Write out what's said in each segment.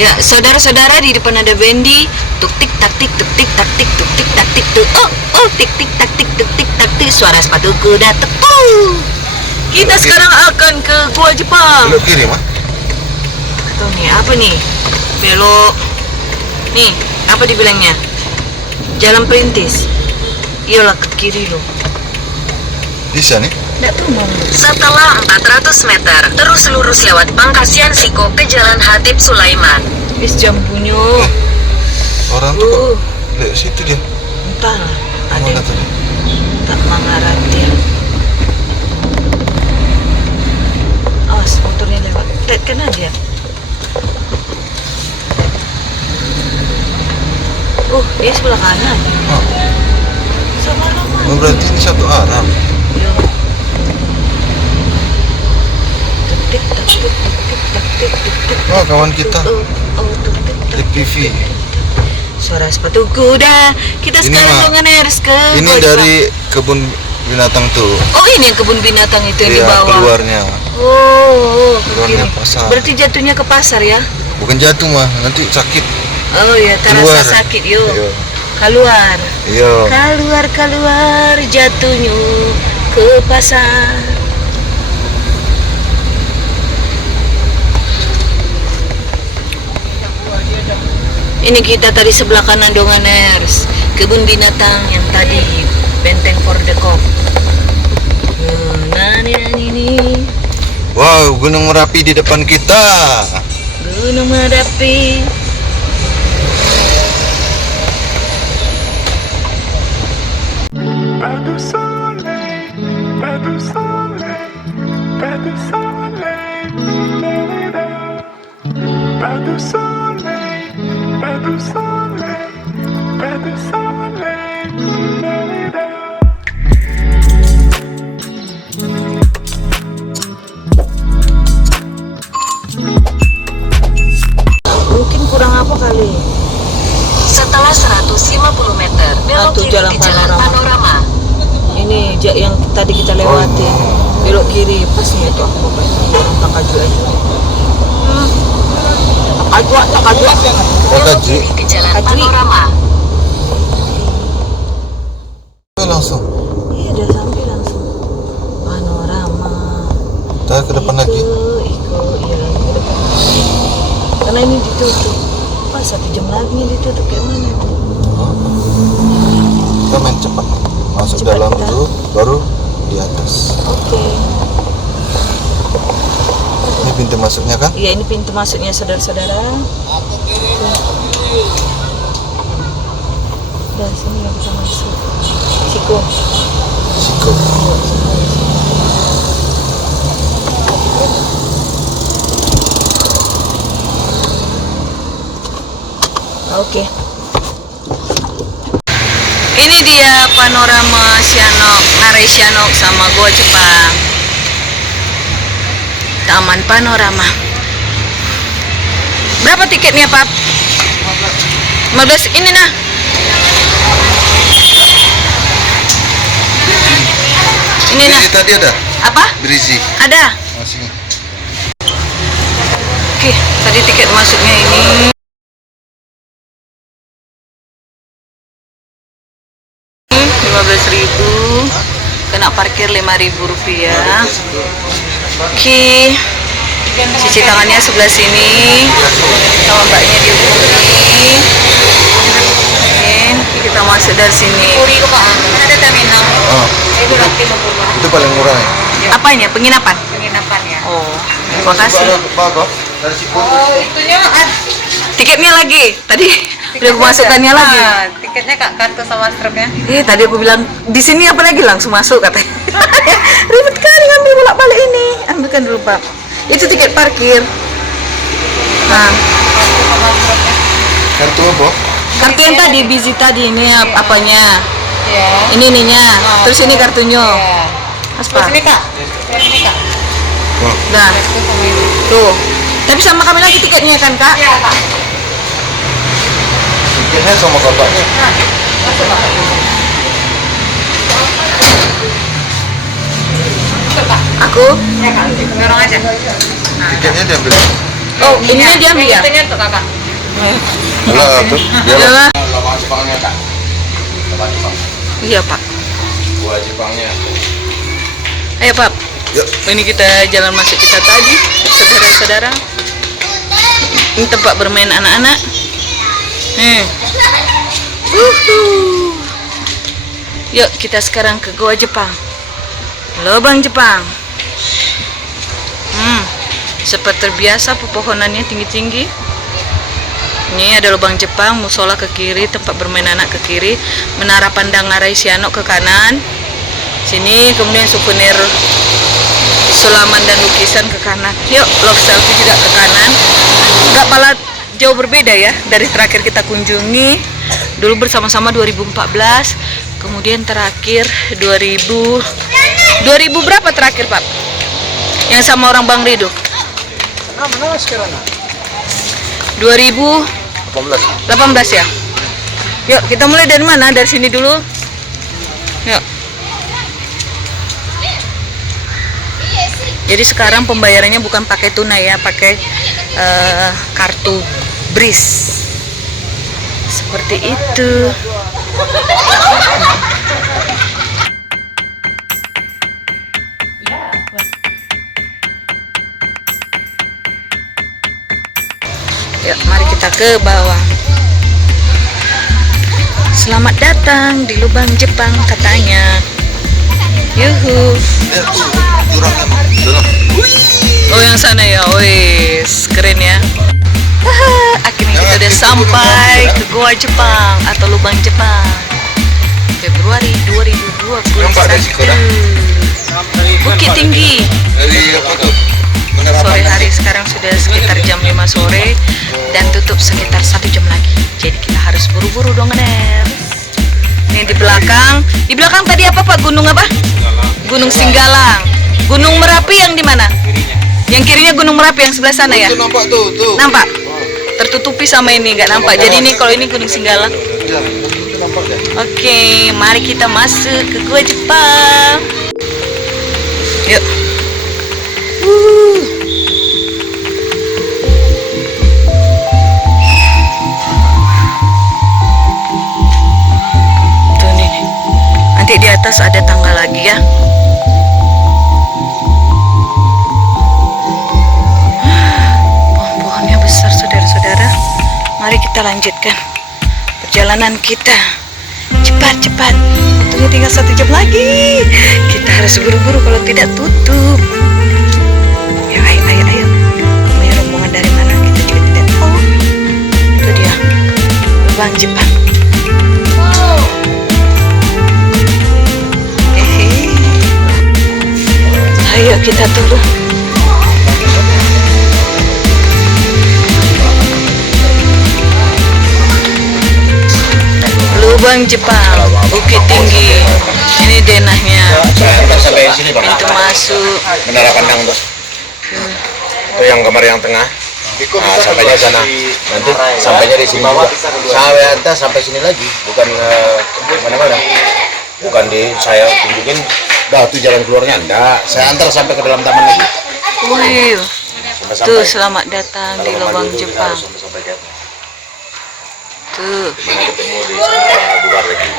Ya, saudara-saudara, di depan ada Bendy. Tuk tik tak tik tuk tik tak tik tuk tik tak tik tuk. Oh, tik tik tak tik tuk tik tak tik. Suara sepatu kuda tuk. Kita sekarang akan ke Gua Jepang. Belok kiri mah. Atau nih apa nih? Belok. Nih, apa dibilangnya? Jalan Perintis. Iyalah ke kiri loh. Bisa nih. Nggak tahu mau. Setelah 400 meter, terus lurus lewat Pangkasian Siko ke Jalan Hatip Sulaiman. Is jambunya. Orang tuh kok lihat situ dia. Entahlah. Ada Mana tadi? tak mengarati. Awas, motornya lewat. Lihat kan aja. Dia sebelah kanan. Oh, Sama lama. berarti ini satu arah. Yo. Tik tak tik tak tik tik. Oh, kawan kita. EPV. Suara sepatu kuda. Kita Ini sekarang mah, dengan Ers ke Ini Gua dari kebun binatang tuh. Jepang. Oh, ini yang kebun binatang itu yang di Iya, bawah. keluarnya. Keluarnya Kiri. pasar. Berarti jatuhnya ke pasar ya? Bukan jatuh mah, nanti sakit. Oh ya, Keluar. terasa sakit yuk. Iya. Keluar. Iya. Keluar jatuhnya ke pasar. Ini kita tadi sebelah kanan Donganers, kebun binatang yang tadi benteng for the cop. Nah, ini Wow, Gunung Merapi di depan kita. Gunung Merapi. Pas de soleil, pas de soleil, pas de soleil, da-da-da. Pas de soleil, pas de soleil, pas de soleil, da-da-da. Mungkin kurang apa kali? Setelah 150 meter, belok Atau kiri jalan ke Jalan Panorama. Ini yang tadi kita lewati. Belok kiri pasnya itu aku orang Takaju aja. Takaju. Belok kiri ke Jalan Kajui. Panorama. Langsung. Iya, udah sampai langsung. Panorama. Kita ke depan lagi. Iko, iya lagi ke depan. Karena ini ditutup. Pas 1 jam lagi ini ditutup kayak mana? Kita main cepat nih. Masuk Cepat dalam kita. dulu, baru di atas. Oke. Ini pintu masuknya kan? Iya, ini pintu masuknya saudara-saudara. Dan sini yang kita masuk. Siko. Siko. Oke. Ini dia panorama Sianok, Narai Sianok sama Gua Jepang. Taman Panorama. Berapa tiketnya, Pap? 15 ini nah. Ini nah. Berizi tadi ada? Apa? Berizi. Ada. Masih. Oke, tadi tiket masuknya ini 15.000, kena parkir 5.000 rupiah. Oke, cuci tangannya sebelah sini, sama mbaknya di sini. Oke, kita masuk dari sini. Ada terminal. Oh, Itu berarti 50. itu paling murah ya. Apa ini? Penginapan? Penginapan ya. Oh, terima kasih. Bagus. Dari Siko. Oh, itunya Tiketnya lagi, tadi udah aku masukkannya lagi. tiketnya kartu sama strapnya. Tadi aku bilang di sini apa lagi langsung masuk katanya. Ribet kali ngambil bolak-balik ini. Ambilkan dulu, Pak. Itu tiket parkir. Nah, Kartu apa? kartu yang tadi busy tadi ini apanya? Iya. Ini ininya. Terus ini kartunya. Iya. Aspal. Sini Kak. Sini Kak. Oh, Nah, Itu sama ini. tuh. Tapi sama kami lagi tiketnya kan, Kak? Iya, Kak. tiketnya sama bapaknya. Masuk, Kak. Masuk, Kak. Aku Ya, Kak. Dorong aja. Tiketnya diambil. Oh, ininya diambil ya? Itunya untuk kakak. Alah tuh. Dia Jangan. Lubang Jepangnya kak. Lubang Jepang. Iya, Pak. Gua Jepangnya. Ayo, Pak. Yuk. Ini kita jalan masuk kita tadi, saudara-saudara. Ini tempat bermain anak-anak. Yuk, kita sekarang ke Goa Jepang. Lubang Jepang. Seperti biasa pepohonannya tinggi-tinggi. Ini ada lubang Jepang, musola ke kiri, tempat bermain anak ke kiri, menara pandang Ngarai Sianok ke kanan. Sini kemudian souvenir sulaman dan lukisan ke kanan. Yuk, log selfie juga ke kanan. Nggak pala jauh berbeda ya dari terakhir kita kunjungi. Dulu bersama-sama 2014, kemudian terakhir 2000 berapa terakhir, Pak? Yang sama orang Bang Rido. 2018 ya. Yuk, kita mulai dari mana? Dari sini dulu. Yuk. Jadi sekarang pembayarannya bukan pakai tunai ya, pakai kartu BRIS. Seperti itu. Yuk, mari kita ke bawah. Selamat datang di lubang Jepang katanya. Yuhu. Lihat tuh jurangnya Bang. Dalam. Oh, yang sana ya. Wis, keren ya. Haha, akhirnya kita udah sampai ke Goa Jepang atau lubang Jepang. Februari 2021. Nampak resiko dah. Bukit Tinggi. Dari apa tuh? Sore hari sekarang sudah sekitar jam 5 sore dan tutup sekitar 1 jam lagi. Jadi kita harus buru-buru dong, Ner. Ini di belakang tadi apa Pak? Gunung apa? Gunung Singgalang. Gunung Merapi yang di mana? Yang kirinya Gunung Merapi yang sebelah sana ya? Itu nampak tuh. Nampak? Tertutupi sama ini, nggak nampak. Jadi ini kalau ini Gunung Singgalang. Iya, itu nampak ya. Oke, mari kita masuk ke Goa Jepang. Yuk. Tuh nih. Nanti di atas ada tangga lagi ya. Pohon-pohonnya besar saudara-saudara. Mari kita lanjutkan perjalanan kita. Cepat. Waktunya tinggal 1 jam lagi. Kita harus buru-buru kalau tidak tutup. Ya, ayo. Punya rombongan dari mana kita juga tidak tahu. Itu dia, lubang Jepang. Ayo kita turun. Lubang Jepang, Bukit Tinggi. Ini denahnya. Sampai sini bang. Itu masuk. Menara pandang tuh. Itu yang kamar yang tengah. Nah, sampainya sana. Nanti sampainya di sini juga. Sampai atas sampai sini lagi. Bukan mana-mana. Bukan di saya tunjukin. Dah itu jalan keluarnya. Enggak. Saya antar sampai ke dalam taman lagi. Wih, Sampai-sampai. tuh selamat datang di Kalau lubang maju dulu, Jepang. harus sampai ke atas. Tuh, Mana ketemu di sana luar lagi.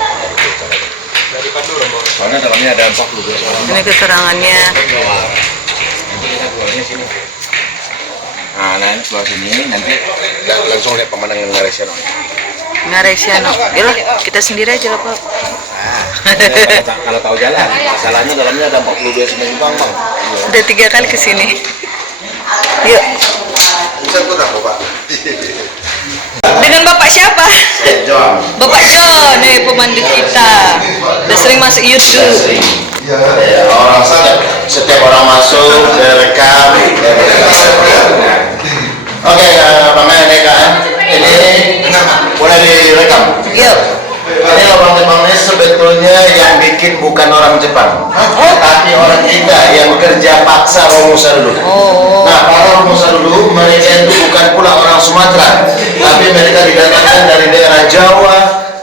Soalnya dalamnya ada 40 ini keterangannya. Keluarnya sini. Nah, ini keluar sini nanti langsung lihat pemandangan Ngarai Sianok. Ngarai Sianok. Yalah, kita sendiri aja lah Pak. Kalau tahu jalan, masalahnya dalamnya ada 42 simpang bang. Udah 3 kali kesini. Yuk, Bisa kurang Pak. dengan Bapak siapa? John. Bapak John, pemandu kita. Udah sering masuk YouTube. Orang setiap orang masuk direkam. Oke, pamer direkam. Ini boleh direkam. Yuk. Ini orang Jepang ini sebetulnya yang bikin bukan orang Jepang, tapi orang kita yang kerja paksa Romusa dulu. Oh. Nah, para Romusa dulu mereka itu bukan pula orang Sumatera, tapi mereka didatangkan dari daerah Jawa,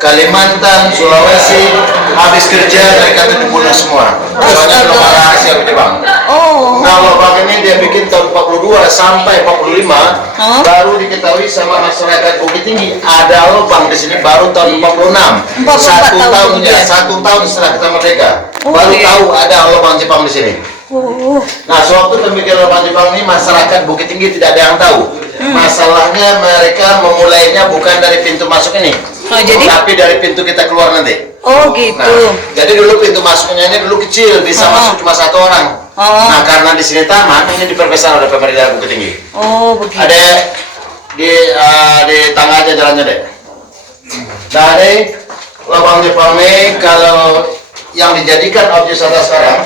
Kalimantan, Sulawesi, habis kerja mereka tuh dibunuh semua. Banyak lubang rahasia di Bang. Oh. Nah, lubang ini dia bikin tahun 42 sampai 45, baru diketahui sama masyarakat Bukit Tinggi ada lubang di sini baru tahun 46. 44 tahun Satu tahun setelah kita merdeka, baru tahu ada lubang Jepang di sini. Nah, sewaktu pembikin lubang Jepang ini masyarakat Bukit Tinggi tidak ada yang tahu. Masalahnya mereka memulainya bukan dari pintu masuk ini, tapi dari pintu kita keluar nanti. Oh gitu. Nah, jadi dulu pintu masuknya ini dulu kecil, bisa masuk cuma satu orang. Nah, karena di sini taman, ini diperbesar oleh pemerintah Bukit Tinggi. Oh begitu. Ada di tengah aja jalannya deh. Nah, ini lubang Jepang ini kalau yang dijadikan objek wisata sekarang,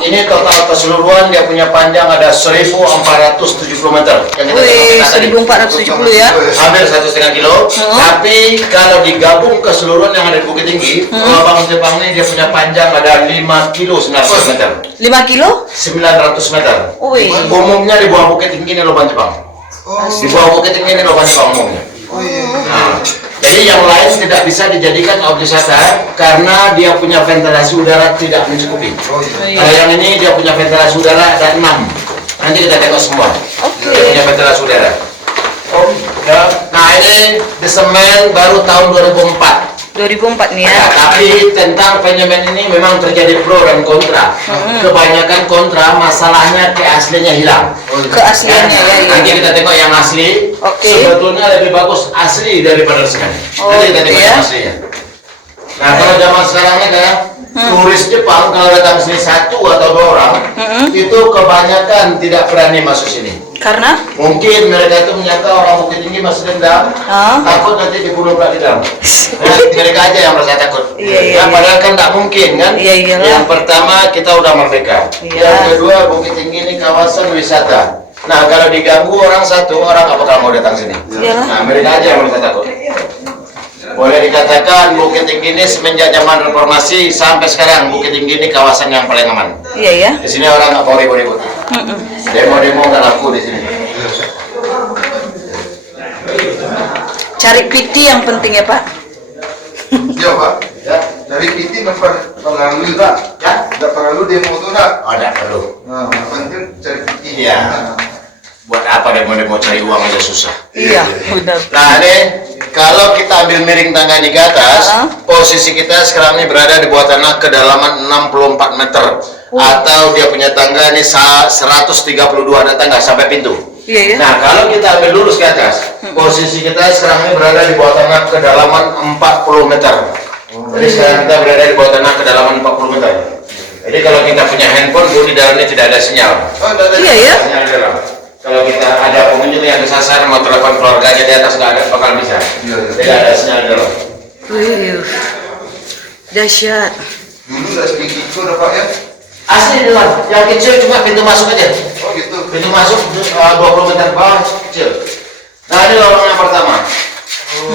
ini total keseluruhan dia punya panjang ada 1470 meter. Yang kita Wih, tadi. 1470 ya. Hampir 1,5 kilo. Tapi kalau digabung keseluruhan yang ada di Bukit Tinggi, lubang Jepang ini dia punya panjang ada 5 kilo 900 meter. 5 kilo? 900 meter. Wih. Umumnya di bawah Bukit Tinggi ini lubang Jepang. Di bawah Bukit Tinggi ini lubang Jepang umumnya. Nah, jadi yang lain tidak bisa dijadikan objek wisata karena dia punya ventilasi udara tidak mencukupi. Kalau yang ini dia punya ventilasi udara ada 6. Nanti kita tengok semua. Dia punya ventilasi udara. Nah, ini disemen baru tahun 2004. 2004 nih ya. Nah, tapi tentang penyemen ini memang terjadi pro dan kontra. Kebanyakan kontra, masalahnya keasliannya hilang. Keasliannya ya. Nanti kita tengok yang asli. Oke. Sebetulnya lebih bagus asli daripada semen. Nanti kita tengok yang aslinya. Nah, kalau zaman sekarang ini kayak turis Jepang kalau datang sini 1 atau 2 orang, itu kebanyakan tidak berani masuk sini. Karena? Mungkin mereka itu menyangka orang Bukit Tinggi masih dendam, takut nanti dibunuh pula di dalam. Mereka aja yang merasa takut. Iya. Padahal kan tidak mungkin kan? Iya. Yang pertama kita udah merdeka. Yang kedua Bukit Tinggi ini kawasan wisata. Nah, kalau diganggu orang 1 orang apakah mau datang sini? Nah, mereka aja yang merasa takut. Boleh dikatakan Bukit Tinggi ini semenjak zaman reformasi sampai sekarang Bukit Tinggi ini kawasan yang paling aman. Iya ya. Di sini orang nggak mau ribut-ribut. Demo-demo nggak laku di sini. Cari PT yang penting ya Pak. Iya Pak. Ya, Dari PT nggak perlu Pak. ya, Nggak perlu demo tuh Pak. ada perlu. Nah, yang penting cari PT. Iya. Buat apa demo-demo cari uang aja susah. Iya, benar. Nah, ini kalau kita ambil miring tangga ini ke atas, posisi kita sekarang ini berada di bawah tanah kedalaman 64 meter. Atau dia punya tangga ini 132 ada tangga sampai pintu. Iya ya. Nah, kalau kita ambil lurus ke atas, posisi kita sekarang ini berada di bawah tanah kedalaman 40 meter. Jadi sekarang kita berada di bawah tanah kedalaman 40 meter. Jadi kalau kita punya handphone, dulu di dalamnya tidak ada sinyal. Iya ya. Sinyal di dalam. Kalau kita ada pengunjung yang kesasar mau telepon keluarganya di atas nggak ada bakal bisa. Tidak ada sinyal di dalam. Wih. Dahsyat. Dulu udah sedikit itu udah Pak ya. Asli di dalam. Yang kecil cuma pintu masuk aja. Oh gitu. Pintu masuk 20 meter bawah kecil. Nah, ini lorong yang pertama.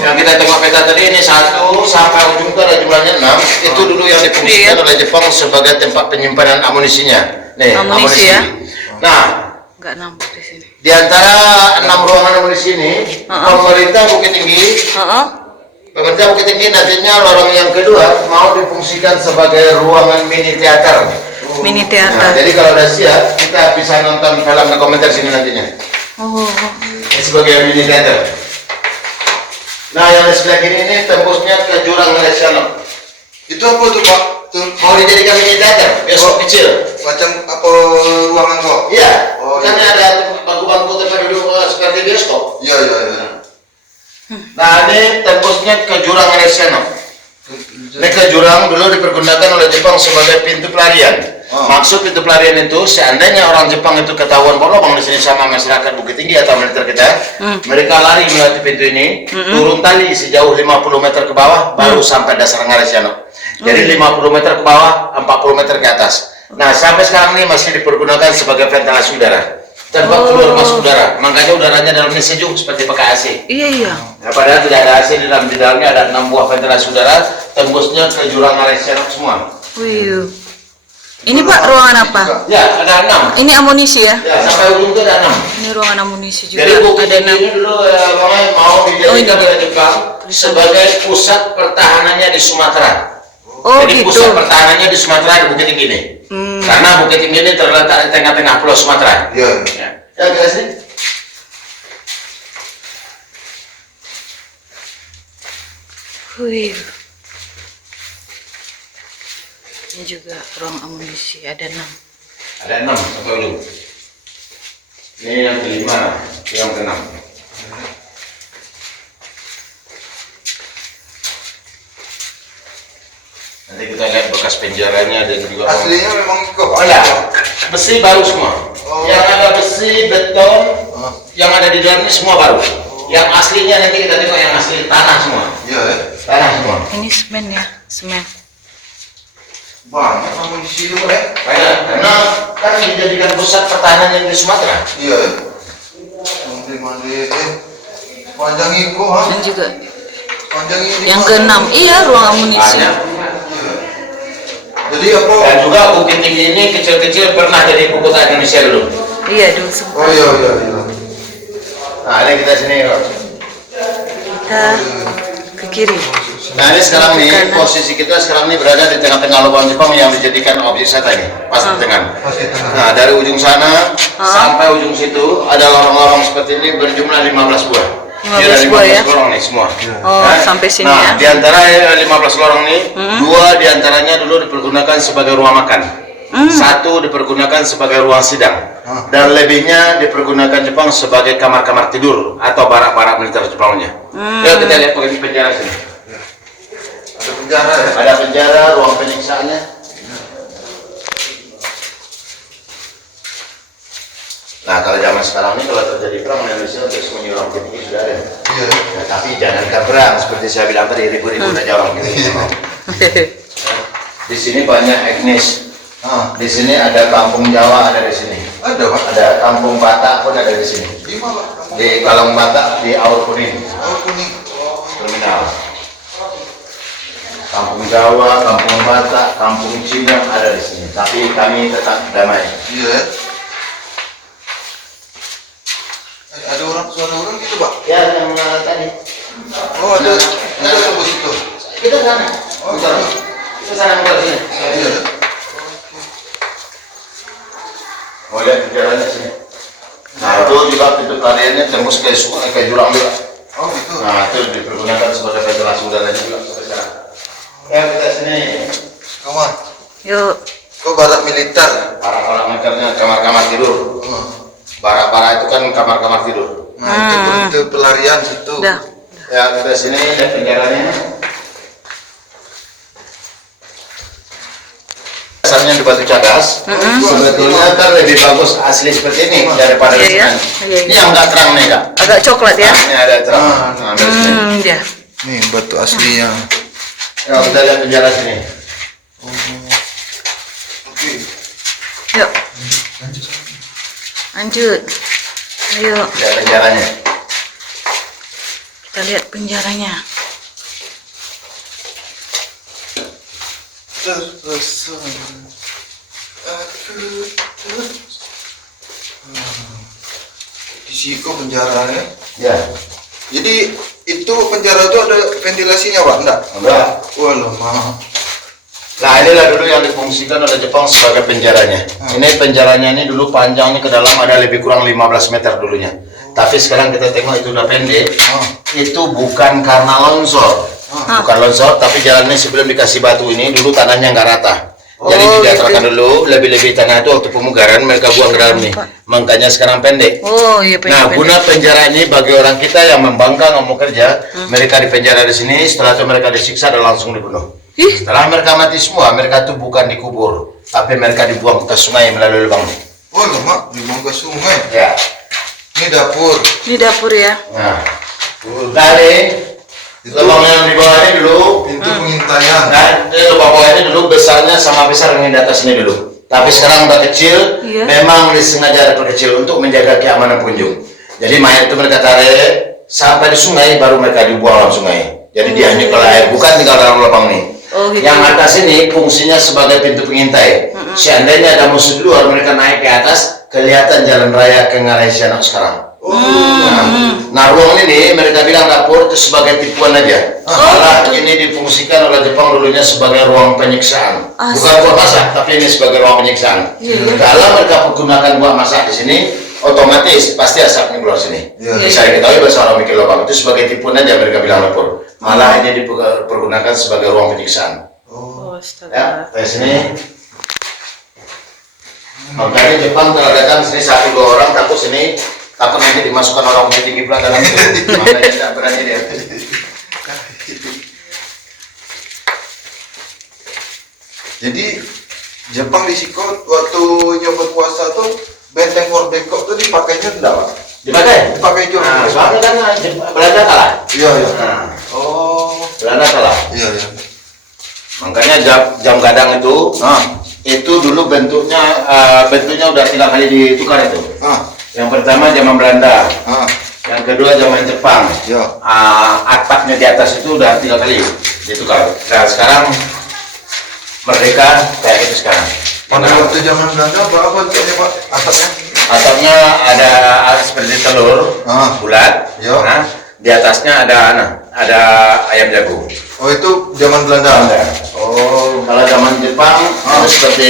Yang kita tengok peta tadi ini 1 sampai ujung itu ada jumlahnya 6. Itu dulu yang difungsikan oleh Jepang sebagai tempat penyimpanan amunisinya. Nih, Amunisi ya. Nah, Enggak nampak di sini. di antara 6 ruangan amunisi ini, pemerintah Bukit Tinggi, pemerintah Bukit Tinggi nantinya lorong yang kedua mau difungsikan sebagai ruangan mini teater. Mini Nah, teater. jadi kalau udah siap, kita bisa nonton film dokumenter sini nantinya. Ini sebagai mini teater. Nah, yang di sebelah kiri ini tembusnya ke jurang Malaysiano. Itu apa tuh Pak? Tuh Mau dijadikan mini teater, bioskop kecil. macam apa ruangan kok? Iya, Oh, kan iya. ada bangku-bangku tempat duduk seperti bioskop. Iya. Nah, ini tembusnya ke jurang Malaysiano. Ini ke jurang dulu dipergunakan oleh Jepang sebagai pintu pelarian. Maksud pintu pelarian itu, seandainya orang Jepang itu ketahuan berlubang di sini sama masyarakat Bukit Tinggi atau militer kita, mereka lari melewati pintu ini, turun tali sejauh 50 meter ke bawah, baru sampai dasar Malaysiano. Jadi 50 meter ke bawah, 40 meter ke atas. Nah, sampai sekarang ini masih dipergunakan sebagai ventilasi udara. Tempat keluar masuk udara, makanya udaranya dalamnya sejuk seperti pakai AC. Iya. Nah, padahal tidak ada AC di dalamnya ada 6 buah ventilasi udara, tembusnya ke jurang Malaysia semua. Wih. Ini Pak ruangan apa? Ya, ada 6. Ini amunisi ya? Ya, sampai ujung itu ada 6. Ini ruangan amunisi juga. Jadi Bukit Ada Tinggi 6. ini dulu mau dijadikan oleh Jepang sebagai pusat pertahanannya di Sumatera. Oh Jadi gitu. pusat pertahanannya di Sumatera di Bukit Tinggi ini. Karena Bukit Tinggi ini terletak di tengah-tengah Pulau Sumatera. Iya. Ya, kita sini. Wih. Ini juga ruang amunisi, ada 6. Ada 6 sampai ujung. Ini yang kelima, yang keenam. Nanti kita lihat bekas penjaranya dan juga. Aslinya memang kok. Oh ya, besi baru semua. Oh. Yang ada besi, beton, yang ada di dalamnya semua baru. Yang aslinya nanti kita tengok yang asli tanah semua. Iya ya. Tanah semua. Ini semen ya, semen. Banyak amunisi dulu ya. Karena kan dijadikan pusat pertahanan yang di Sumatera. Iya ya. Mandi panjang itu ha. Dan juga Panjang ini. yang ke-6, iya ruang amunisi. Banyak. Jadi apa? Dan juga Bukit Tinggi ini kecil-kecil pernah jadi ibu kota Indonesia dulu. Iya dulu sempat. Oh iya iya iya. Nah ini kita sini. Kita ke kiri. Nah ini sekarang nih Kanan. posisi kita sekarang ini berada di tengah-tengah lubang Jepang yang dijadikan objek wisata ini, pas di tengah. Pas di tengah. Nah dari ujung sana sampai ujung situ ada lorong-lorong seperti ini berjumlah 15 buah. 15 buah ya? lorong nih semua. Oh, sampai sini nah, ya. di antara 15 lorong nih, 2 diantaranya dulu dipergunakan sebagai ruang makan. 1 dipergunakan sebagai ruang sidang. Dan lebihnya dipergunakan Jepang sebagai kamar-kamar tidur atau barak-barak militer Jepangnya. Yuk kita lihat penjara sini. Ada penjara ya. Ada penjara, ruang penyiksaannya. Nah kalau zaman sekarang ini kalau terjadi perang di Indonesia untuk sembunyi orang Bukit Tinggi sudah ada. Iya. Nah, tapi jangankan perang seperti saya bilang tadi ribu-ribu saja orang gitu. Di sini banyak etnis. Di sini ada kampung Jawa ada di sini. Ada Pak. Ada kampung Batak pun ada di sini. Di mana Pak? Di Kalong Batak di Aur Kuning Oh kuning. terminal. Kampung Jawa, kampung Batak, kampung Cina ada di sini. Tapi kami tetap damai. Iya ya. Ada suara orang gitu Pak? Ya yang tadi. Oh ada. Ada tembus itu. Kita sana. Oh sana. Kita sana ke sini. Iya. Mau lihat jalannya sini. Nah itu juga pintu karyanya tembus ke sungai ke jurang juga. Oh gitu. Nah itu dipergunakan sebagai ventilasi udara juga sampai sekarang. Ya kita sini. Kamar. Yuk. Kok barak militer? Para militernya kamar-kamar tidur. Barak-barak itu kan kamar-kamar tidur. Nah itu pelarian situ. Udah. Ya kita sini lihat penjaranya. Asalnya di batu cadas. Sebetulnya kan lebih bagus asli seperti ini daripada Iya, ya. semen. Iya, iya. Ini yang enggak terang nih kak. Agak coklat ya. Ini ada terang. Nah, ambil sini. Ya. Nih batu aslinya. Ya, kita lihat penjara sini. Oke. Yuk. Lanjut. Ayo, Lihat penjaranya. kita lihat penjaranya. Terpesan aku di situ penjaranya. Ya. Jadi itu penjara itu ada ventilasinya Pak? Enggak? Enggak. Wah lama. Nah inilah dulu yang difungsikan oleh Jepang sebagai penjaranya. Ini penjaranya ini dulu panjangnya ke dalam ada lebih kurang 15 meter dulunya. Tapi sekarang kita tengok itu udah pendek. Itu bukan karena longsor. Bukan longsor, tapi jalannya sebelum dikasih batu ini dulu tanahnya nggak rata. Jadi Oh, dijatuhkan gitu. dulu, lebih-lebih tanah itu waktu pemugaran mereka buang ke dalam nih. Makanya sekarang pendek. Oh iya Nah, pendek. guna penjara ini bagi orang kita yang membangkang nggak mau kerja, mereka di penjara di sini, setelah itu mereka disiksa dan langsung dibunuh. Ih. Setelah mereka mati semua, mereka tuh bukan dikubur, tapi mereka dibuang ke sungai melalui lubang. Wah lama dibuang ke sungai. Ya. Ini dapur. Ini dapur ya. Nah, kali lubang yang di bawah ini dulu, Pintu pengintaian. nah, ini lubang bawah ini dulu besarnya sama besar yang di atas ini dulu. Tapi sekarang udah kecil, Iya. memang disengaja diperkecil untuk menjaga keamanan pengunjung. Jadi mayat itu mereka tarik sampai di sungai, baru mereka dibuang dalam sungai. Jadi dia hanyut ke air, bukan tinggal dalam lubang nih. Oh, gitu. Yang atas ini fungsinya sebagai pintu pengintai. Seandainya ada musuh di luar, mereka naik ke atas, kelihatan jalan raya ke Malaysia sekarang. Nah, ruang ini mereka bilang dapur itu sebagai tipuan aja. Malah ini difungsikan oleh Jepang dulunya sebagai ruang penyiksaan. Bukan buat masak, tapi ini sebagai ruang penyiksaan. Kalau mereka menggunakan buat masak di sini, otomatis pasti asapnya keluar sini. Bisa diketahui bahasa orang mikir lubang itu sebagai tipuan aja mereka bilang dapur. Malah ini dipergunakan sebagai ruang penyiksaan. Ya, dari sini. Makanya Jepang kalau datang sini 1-2 orang takut sini, takut nanti dimasukkan orang tinggi pula dalam itu. Makanya tidak berani dia. Jadi Jepang di Siko waktu nyoba puasa tuh benteng Fort Bangkok tuh dipakainya enggak, Pak? Dipakai juga. Nah, soalnya kan Belanda kalah. Iya. Nah, Oh. Belanda kalah. Iya. Makanya jam gadang itu dulu bentuknya udah 3 kali ditukar itu. Yang pertama zaman Belanda, yang kedua zaman Jepang. Iya. Atapnya di atas itu udah 3 kali ditukar. Nah sekarang merdeka kayak itu sekarang. Pada waktu zaman Belanda apa bentuknya, Pak? Atapnya ada seperti telur bulat. Iya. Nah, di atasnya ada ayam jago. Oh, itu zaman Belanda. Oh, kalau zaman Jepang itu seperti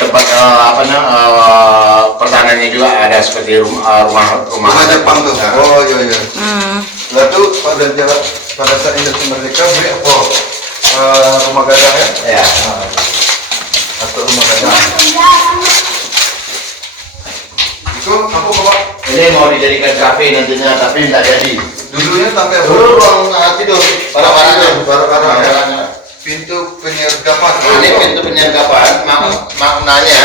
tempat pertahanannya juga ada seperti rumah Jepang tuh. Oh, iya. Lalu pada saat Indonesia merdeka beri apa? Rumah gadang ya? Ya. Atau rumah gadang. Itu apa, Pak? Ini mau dijadikan kafe nantinya, tapi tidak jadi. Dulunya sampai apa? Dulu ruang tidur, barang-barangnya. Pintu penyergapan. Ini pintu penyergapan, maknanya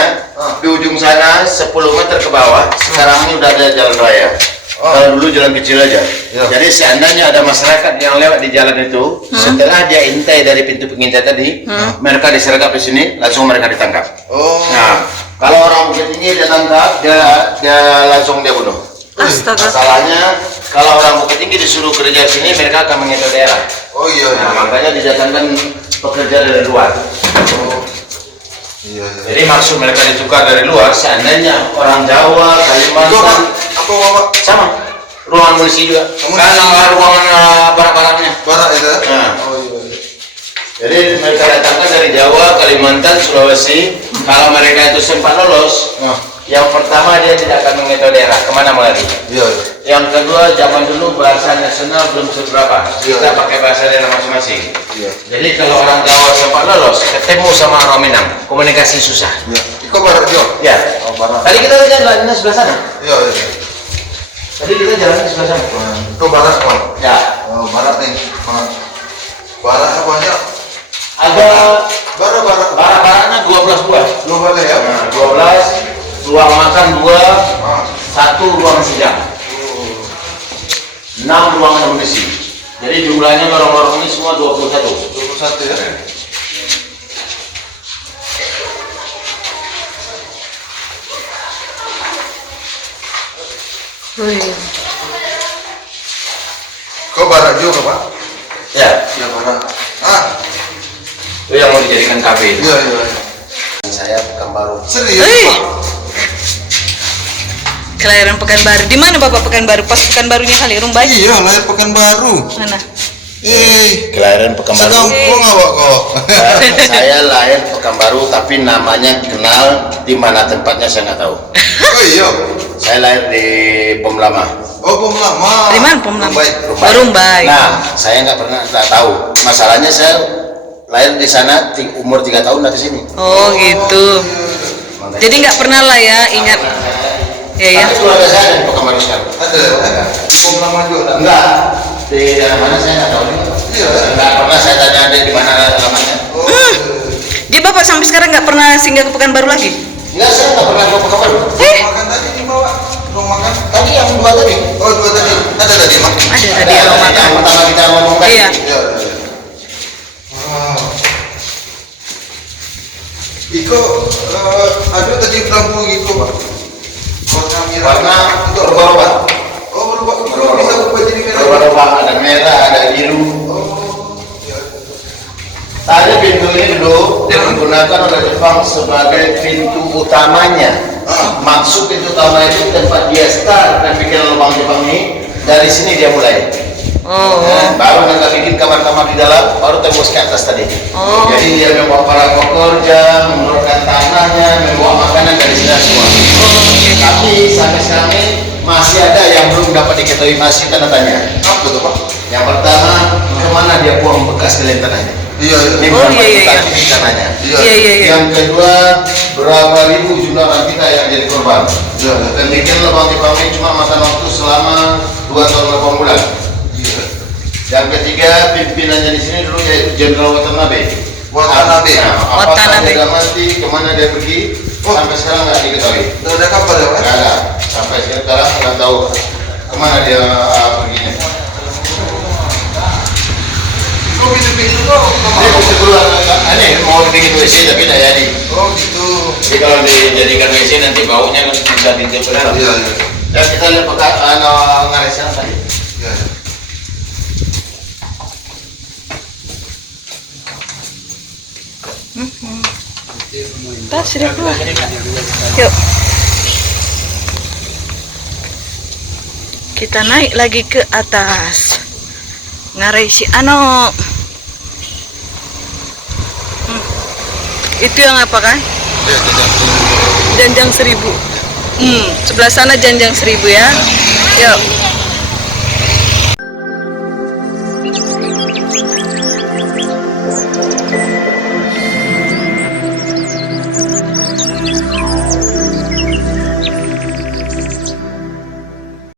di ujung sana 10 meter ke bawah, sekarang ini udah ada jalan raya. Kalau dulu jalan kecil aja. Jadi seandainya ada masyarakat yang lewat di jalan itu, setelah dia intai dari pintu pengintai tadi, mereka disergap di sini, langsung mereka ditangkap. Nah, kalau orang Bukit Tinggi dia tangkap, dia langsung dia bunuh. Astaga. Masalahnya kalau orang Bukit Tinggi disuruh kerja di sini, mereka akan mengintai daerah. Oh iya. Nah, makanya didatangkan pekerja dari luar. Iya. Jadi maksud mereka ditukar dari luar, seandainya orang Jawa, Kalimantan, Apa, Pak? sama ruangan munisi juga. Karena ruangan barak-baraknya. Barak itu. Nah. Oh iya. Jadi mereka datangkan dari Jawa, Kalimantan, Sulawesi. Kalau mereka itu sempat lolos, yang pertama dia tidak akan mengintai daerah, kemana mau lari. Iya. Yang kedua, zaman dulu bahasa nasional belum seberapa, kita pakai bahasa daerah masing-masing. Iya. Jadi kalau orang Jawa sempat lolos, ketemu sama orang Minang, komunikasi susah. Iya. Iko barak juga. Ya. Oh, barak. Tadi kita jalan sebelah sana. Iya. Tadi kita jalan sebelah sana. Itu barak, Pak. Ya. Oh, barak nih. Barak banyak. Ada Barak. 12 buah. Lu boleh ya? Nah, 12, ruang makan 2, 1 ruang sidang. 6 ruangan amunisi. Jadi jumlahnya lorong-lorong ini semua 21. 21 ya. Kau barak juga, Pak? Ya, Ya, barak. itu yang mau dijadikan kafe. Iya. Saya Pekanbaru. Serius, Hei. Pak? Kelahiran Pekanbaru. Di mana Bapak Pekanbaru? Pas Pekanbarunya kali Rumbai. Iya, lahir Pekanbaru. Mana? Kelahiran Pekanbaru. Sekampung apa kok? Saya lahir Pekanbaru, tapi namanya dikenal di mana tempatnya saya nggak tahu. Oh iya. Saya lahir di Pom Lama. Oh, Pom Lama. Di mana Pom Lama? Rumbai. Rumbai. Nah, saya nggak tahu. Masalahnya saya lahir di sana umur 3 tahun dari sini. Oh gitu. Jadi nggak pernah lah ya ingat. Ya. Tapi keluarga saya dari Pekanbaru sekarang. Ada. Pom Lama juga. Enggak. Di daerah mana saya nggak tahu. Iya. Nggak pernah saya tanya ada di mana alamatnya. Oh. Jadi Bapak sampai sekarang nggak pernah singgah ke Pekanbaru lagi? Enggak, saya nggak pernah ke Pekanbaru. Makan tadi dibawa. Ruang makan. Tadi yang 2 tadi. Oh, 2 tadi. Ada tadi, Mak? Ada tadi ruang makan. Yang pertama kita ngomong tadi. Iya. Iya. Wow. Iko, ada tadi lampu Iko, Pak. Warna merah. Warna berubah-ubah. Oh, berubah. Kok bisa berubah jadi merah? Berubah-ubah, ada merah, ada biru. Oh, iya. Tadi pintu digunakan oleh Jepang sebagai pintu utamanya. Maksud pintu utama itu tempat dia start dan bikin lubang Jepang ini, dari sini dia mulai. Baru kita bikin kamar-kamar di dalam, baru tembus ke atas tadi. Jadi dia membawa para pekerja, menurunkan tanahnya, membawa makanan dari sini semua. Tapi sampai sekarang ini masih ada yang belum dapat diketahui, masih tanda tanya. Apa tuh Pak? Yang pertama, kemana dia buang bekas kalian tanahnya? Iya. Ini Oh, berapa iya. juta kubik tanahnya? Iya. Yang kedua, berapa ribu jumlah orang kita yang jadi korban? Iya. Dan bikin lubang Jepang ini cuma makan waktu selama 2 tahun 8 bulan. Iya. Yang ketiga, pimpinannya di sini dulu yaitu Jenderal Watanabe. Watanabe. Nah, apakah Watanabe. dia mati, kemana dia pergi? Sampai sekarang nggak diketahui. Nggak ada kabar ya Pak? Nggak ada. Sampai sekarang nggak tahu kemana dia perginya. Kok pintu-pintu tuh Dia bisa keluar, aneh mau bikin WC tapi tidak jadi. Oh gitu. Jadi kalau dijadikan WC nanti baunya kan bisa ditiupkan. Iya. Ya kita lihat bekas ngarisnya tadi. Iya. Tas sudah keluar. Yuk. Kita naik lagi ke atas. Ngarai si Ano. Itu yang apa kan? Janjang 1000. Sebelah sana janjang 1000 ya. Yuk.